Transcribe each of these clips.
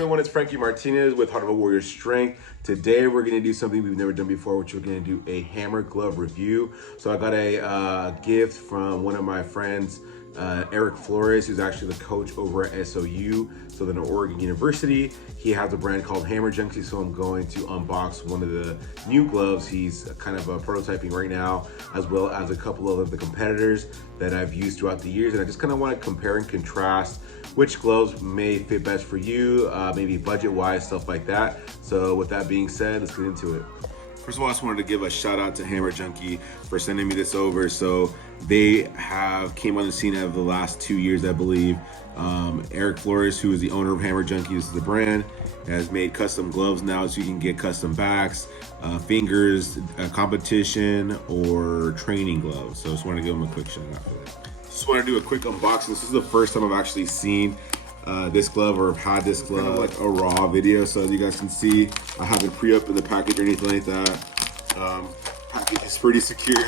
everyone, it's Frankie Martinez with Heart of a Warrior Strength. Today we're going to do something we've never done before, which we're going to do a hammer glove review. So I got a gift from one of my friends, Eric Flores, who's actually the coach over at SOU, Southern Oregon University. He has a brand called Hammer Junkie, so I'm going to unbox one of the new gloves he's kind of prototyping right now, as well as a couple of the competitors that I've used throughout the years. And I just kind of want to compare and contrast which gloves may fit best for you, maybe budget-wise, stuff like that. So with that being said, let's get into it. First of all, I just wanted to give a shout out to Hammer Junkie for sending me this over. So they came on the scene over the last 2 years, I believe. Eric Flores, who is the owner of Hammer Junkie, this is the brand, has made custom gloves now, so you can get custom backs, fingers, competition, or training gloves. So I just wanted to give them a quick shout out for that. Just want to do a quick unboxing. This is the first time I've actually seen this glove, or have had this glove, like a raw video. So as you guys can see, I haven't pre-opened the package or anything like that. Package is pretty secure.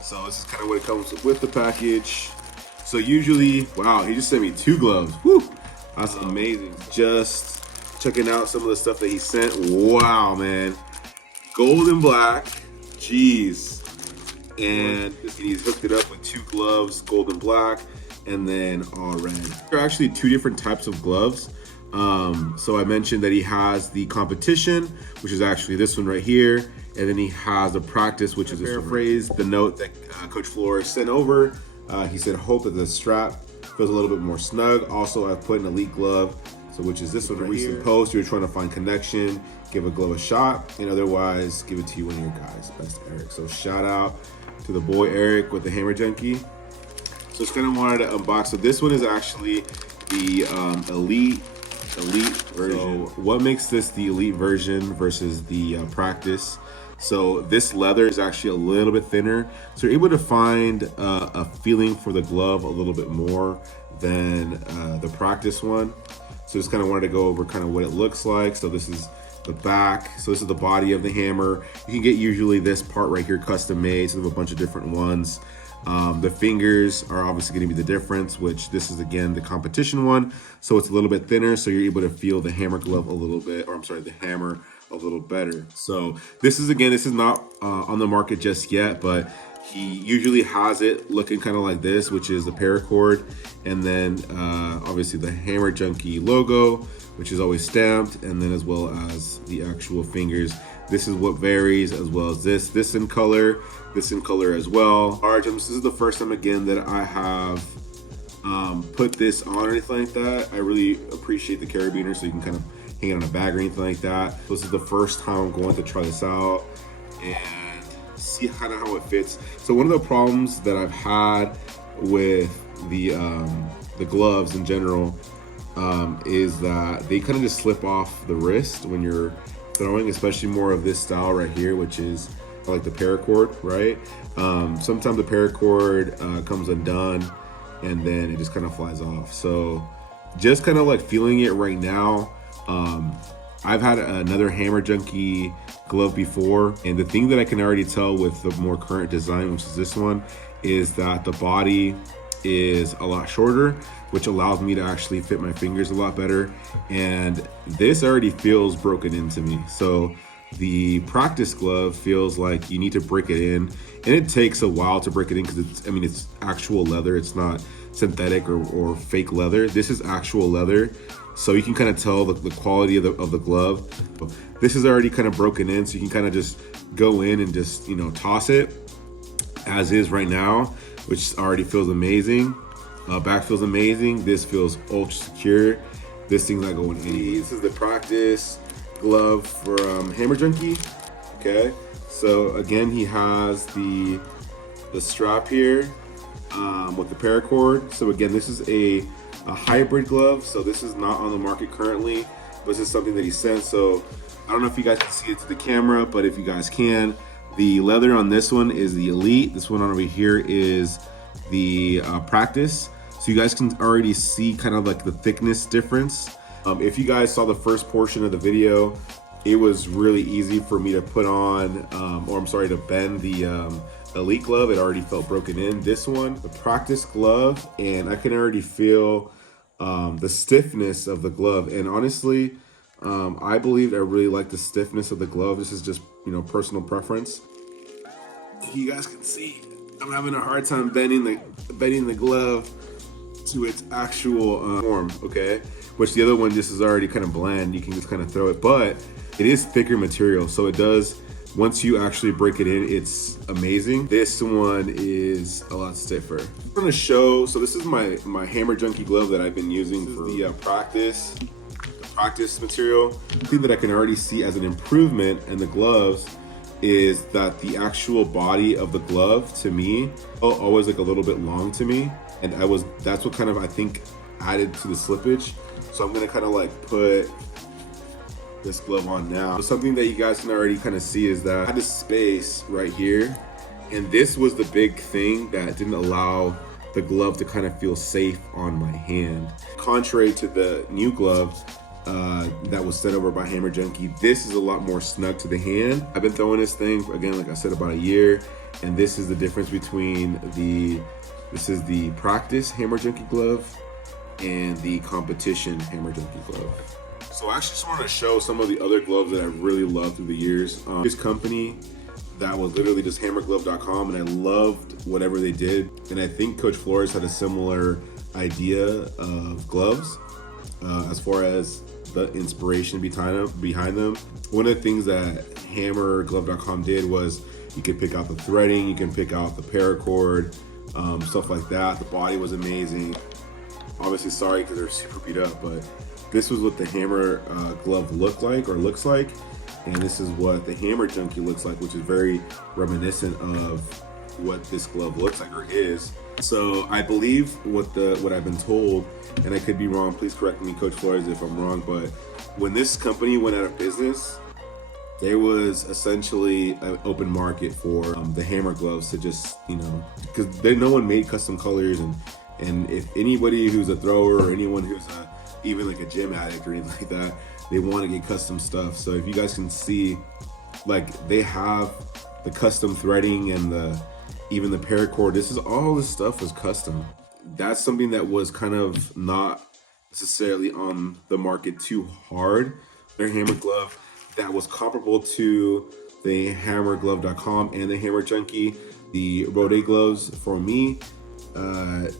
So this is kind of what it comes with the package. So usually, wow, he just sent me 2 gloves. Whew, that's amazing. Just checking out some of the stuff that he sent. Wow, man. Gold and black, jeez. And he's hooked it up with 2 gloves, gold and black, and then all red. There are actually 2 different types of gloves. So I mentioned that he has the competition, which is actually this one right here, and then he has the practice, which is, paraphrase the note that Coach Flores sent over. He said, hope that the strap feels a little bit more snug. Also, I've put an elite glove, so which is this one right here. Recent post, you're trying to find connection, give a glove a shot, and otherwise give it to you one of your guys. That's Eric. So shout out to the boy Eric with the Hammer Junkie. So just kind of wanted to unbox. So this one is actually the elite version. So what makes this the elite version versus the practice? So this leather is actually a little bit thinner, so you're able to find a feeling for the glove a little bit more than the practice one. So just kind of wanted to go over kind of what it looks like. So this is the back, so this is the body of the hammer. You can get usually this part right here custom made, so they have a bunch of different ones. The fingers are obviously going to be the difference, which this is again the competition one, so it's a little bit thinner, so you're able to feel the hammer glove a little bit, or I'm sorry, the hammer a little better. So this is not on the market just yet, but he usually has it looking kind of like this, which is the paracord, and then obviously the Hammer Junkie logo, which is always stamped, and then as well as the actual fingers. This is what varies, as well as this in color, this in color as well. Large. This is the first time again that I have put this on or anything like that. I really appreciate the carabiner, so you can kind of hang it on a bag or anything like that. This is the first time I'm going to try this out and see kind of how it fits. So one of the problems that I've had with the gloves in general is that they kind of just slip off the wrist when you're throwing, especially more of this style right here, which is like the paracord, right? Sometimes the paracord comes undone and then it just kind of flies off. So just kind of like feeling it right now. I've had another Hammer Junkie glove before, and the thing that I can already tell with the more current design, which is this one, is that the body is a lot shorter, which allows me to actually fit my fingers a lot better. And this already feels broken into me. So the practice glove feels like you need to break it in, and it takes a while to break it in because it's actual leather. It's not synthetic or fake leather. This is actual leather, so you can kind of tell the quality of the glove. This is already kind of broken in, so you can kind of just go in and just toss it as is right now, which already feels amazing. Back feels amazing. This feels ultra secure. This thing's not going anywhere. This is the practice glove from Hammer Junkie. Okay, so again, he has the strap here with the paracord. So again, this is a hybrid glove, so this is not on the market currently, but this is something that he sent. So I don't know if you guys can see it to the camera, but if you guys can, the leather on this one is the elite. This one over here is the practice. So you guys can already see kind of like the thickness difference. If you guys saw the first portion of the video, it was really easy for me to put on, to bend the elite glove. It already felt broken in. This one, the practice glove, and I can already feel the stiffness of the glove. And honestly, I believe I really like the stiffness of the glove. This is just, personal preference. You guys can see I'm having a hard time bending the glove to its actual form, okay? Which the other one just is already kind of bland. You can just kind of throw it, but it is thicker material, so it does, once you actually break it in, it's amazing. This one is a lot stiffer. I'm gonna show, so this is my Hammer Junkie glove that I've been using for the practice material. The thing that I can already see as an improvement in the gloves is that the actual body of the glove, to me, always like a little bit long to me, and that's what kind of, I think, added to the slippage. So I'm gonna kind of like put this glove on now. So something that you guys can already kind of see is that I had this space right here, and this was the big thing that didn't allow the glove to kind of feel safe on my hand. Contrary to the new glove that was sent over by Hammer Junkie, this is a lot more snug to the hand. I've been throwing this thing, again, like I said, about a year, and this is the difference between this is the practice Hammer Junkie glove and the competition Hammer Junkie glove. So I actually just wanted to show some of the other gloves that I really loved through the years. This company that was literally just hammerglove.com, and I loved whatever they did. And I think Coach Flores had a similar idea of gloves as far as the inspiration behind them. One of the things that hammerglove.com did was you could pick out the threading, you can pick out the paracord, stuff like that. The body was amazing. Obviously, sorry because they're super beat up, but this was what the Hammer glove looks like, and this is what the Hammer Junkie looks like, which is very reminiscent of what this glove looks like or is. So I believe what I've been told, and I could be wrong, please correct me, Coach Flores, if I'm wrong, but when this company went out of business, there was essentially an open market for the Hammer gloves to just, because no one made custom colors, and if anybody who's a thrower or anyone who's even like a gym addict or anything like that, they want to get custom stuff. So if you guys can see, like, they have the custom threading and even the paracord. All this stuff was custom. That's something that was kind of not necessarily on the market too hard. Their Hammer glove that was comparable to the hammerglove.com and the Hammer Junkie, the Rode gloves for me.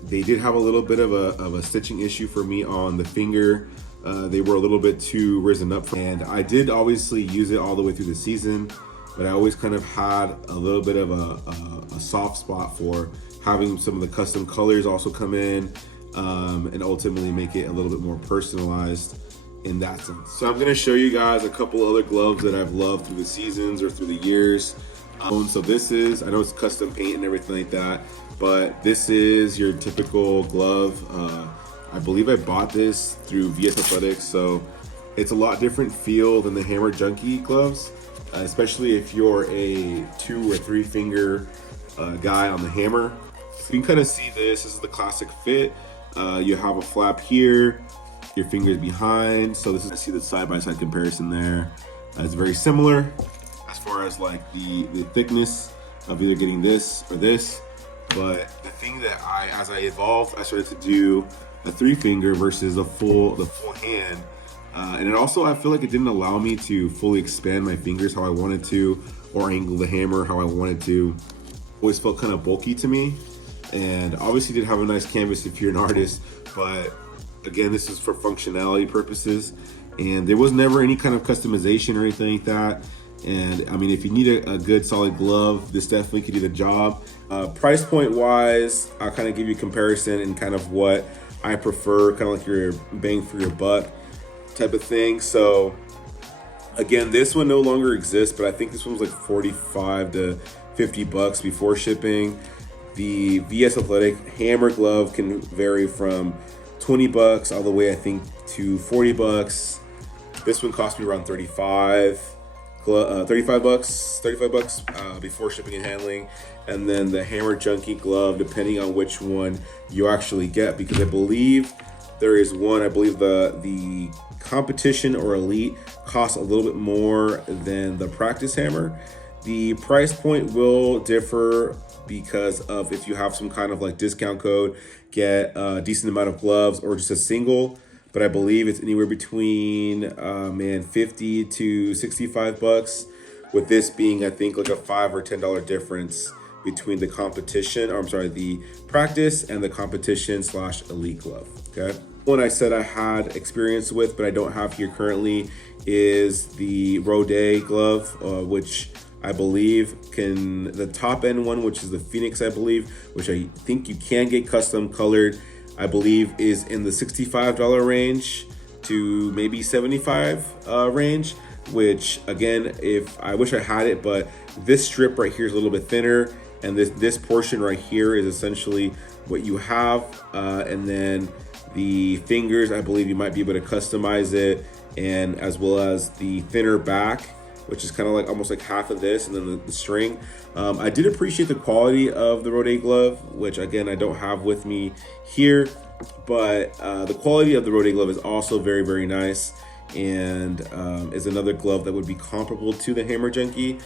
They did have a little bit of a stitching issue for me on the finger. They were a little bit too risen up, and I did obviously use it all the way through the season, but I always kind of had a little bit of a soft spot for having some of the custom colors also come in, and ultimately make it a little bit more personalized in that sense. So I'm going to show you guys a couple other gloves that I've loved through the seasons or through the years. So this is, I know it's custom paint and everything like that, but this is your typical glove. I believe I bought this through VSS Athletic, so it's a lot different feel than the Hammer Junkie gloves, especially if you're a 2 or 3 finger guy on the hammer. So you can kind of see this is the classic fit. You have a flap here, your fingers behind. So this is, I see the side-by-side comparison there. It's very similar as far as like the thickness of either getting this or this. But the thing that as I evolved, I started to do a 3-finger versus the full hand. And it also, I feel like it didn't allow me to fully expand my fingers how I wanted to, or angle the hammer how I wanted to. Always felt kind of bulky to me. And obviously did have a nice canvas if you're an artist, but again, this is for functionality purposes. And there was never any kind of customization or anything like that. And I mean, if you need a good solid glove, this definitely could do the job. Price point wise, I'll kind of give you a comparison and kind of what I prefer, kind of like your bang for your buck type of thing. So again, this one no longer exists, but I think this one was like 45 to 50 bucks before shipping. The VSS Athletic Hammer glove can vary from 20 bucks all the way, I think, to 40 bucks. This one cost me around 35 bucks before shipping and handling. And then the Hammer Junkie glove, depending on which one you actually get, because I believe there is one, I believe the competition or elite costs a little bit more than the practice hammer. The price point will differ because of if you have some kind of like discount code, get a decent amount of gloves, or just a single but I believe it's anywhere between, man, 50 to 65 bucks. With this being, I think, like a $5 or $10 difference between the competition, or I'm sorry, the practice and the competition slash elite glove. Okay. One I said I had experience with, but I don't have here currently, is the Rode glove, which I believe the top end one, which is the Phoenix, I believe, which I think you can get custom colored, I believe is in the $65 range to maybe $75 range, which again, if I wish I had it, but this strip right here is a little bit thinner, and this portion right here is essentially what you have, and then the fingers, I believe you might be able to customize it, and as well as the thinner back, which is kind of like almost like half of this, and then the string. I did appreciate the quality of the Rode glove, which again, I don't have with me here, but the quality of the Rode glove is also very, very nice, and is another glove that would be comparable to the Hammer Junkie.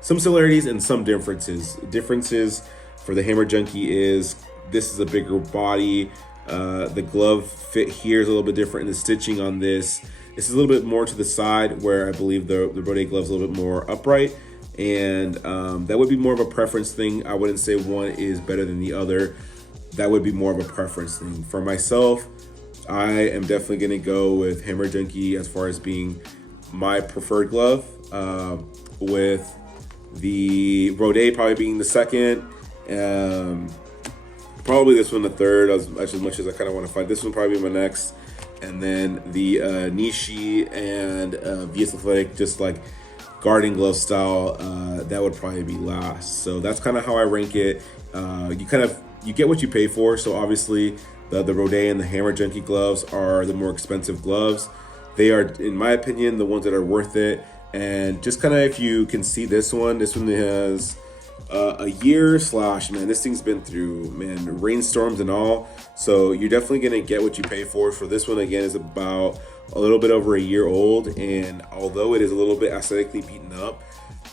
Some similarities and some differences. Differences for the Hammer Junkie is this is a bigger body. The glove fit here is a little bit different, and the stitching on this is a little bit more to the side, where I believe the Rode glove is a little bit more upright, and that would be more of a preference thing. I wouldn't say one is better than the other. That would be more of a preference thing. For myself, I am definitely going to go with Hammer Junkie as far as being my preferred glove, with the Rode probably being the second. Probably this one the third, as much as I kind of want to fight. This one probably my next. And then the Nishi and VSS Athletic, just like garden glove style, that would probably be last. So that's kind of how I rank it. You get what you pay for. So obviously the Rode and the Hammer Junkie gloves are the more expensive gloves. They are, in my opinion, the ones that are worth it. And just kind of, if you can see this one has a year slash, man, this thing's been through, man, rainstorms and all. So you're definitely going to get what you pay for. For this one, again, is about a little bit over a year old. And although it is a little bit aesthetically beaten up,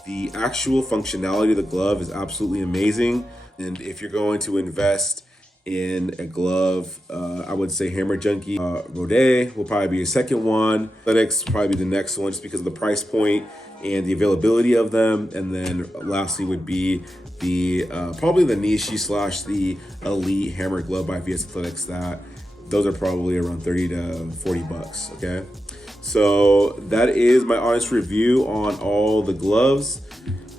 the actual functionality of the glove is absolutely amazing. And if you're going to invest in a glove, I would say Hammer Junkie. Rode will probably be a second one. Athletics probably be the next one, just because of the price point and the availability of them. And then lastly would be the probably the Nishi slash the Elite Hammer glove by VSS Athletics. Those are probably around 30 to 40 bucks. Okay, so that is my honest review on all the gloves.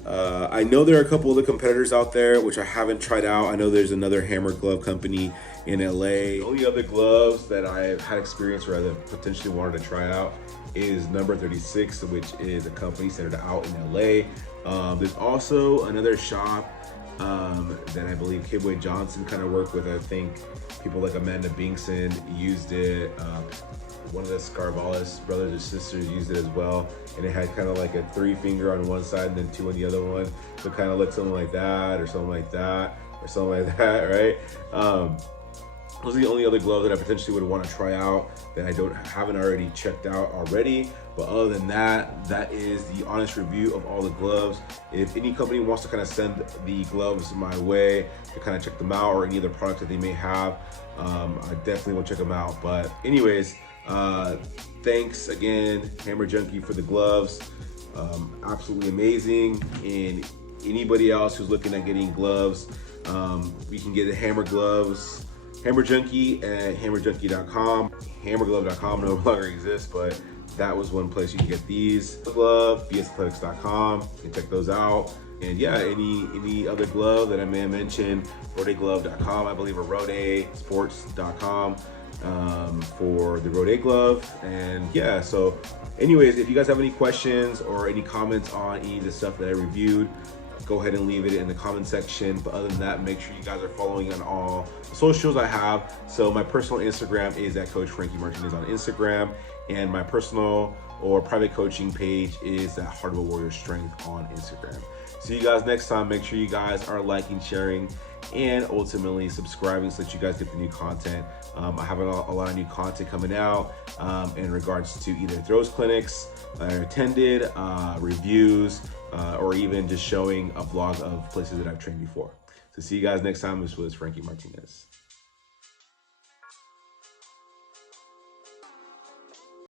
I know there are a couple of the competitors out there which I haven't tried out. I know there's another hammer glove company in LA. The only other gloves that I've had experience or that potentially wanted to try out is number 36, which is a company centered out in LA. There's also another shop that I believe Kidway Johnson kind of worked with. I think people like Amanda Binkson used it. One of the Scarvalis brothers or sisters used it as well, and it had kind of like a 3-finger on one side and then 2 on the other one, so it kind of looked something like that or something like that or something like that, right? Those are the only other gloves that I potentially would want to try out that I haven't already checked out already. But other than that, that is the honest review of all the gloves. If any company wants to kind of send the gloves my way to kind of check them out, or any other products that they may have, I definitely will check them out. But anyways, thanks again, Hammer Junkie, for the gloves. Absolutely amazing. And anybody else who's looking at getting gloves, we can get the Hammer gloves, Hammer Junkie at hammerjunkie.com. Hammerglove.com no longer exists, but that was one place you can get these. Glove, vsathletics.com. You can check those out. And yeah, any other glove that I may have mentioned, rodeglove.com, I believe, or rodesports.com for the Rode glove. And yeah, so anyways, if you guys have any questions or any comments on any of the stuff that I reviewed, go ahead and leave it in the comment section. But other than that, make sure you guys are following on all the socials I have. So my personal Instagram is at Coach Frankie Martinez on Instagram, and my personal or private coaching page is at Heart of a Warrior Strength on Instagram. See you guys next time. Make sure you guys are liking, sharing, and ultimately subscribing so that you guys get the new content. I have a lot of new content coming out in regards to either throws clinics that I attended, reviews, or even just showing a vlog of places that I've trained before. So see you guys next time. This was Frankie Martinez.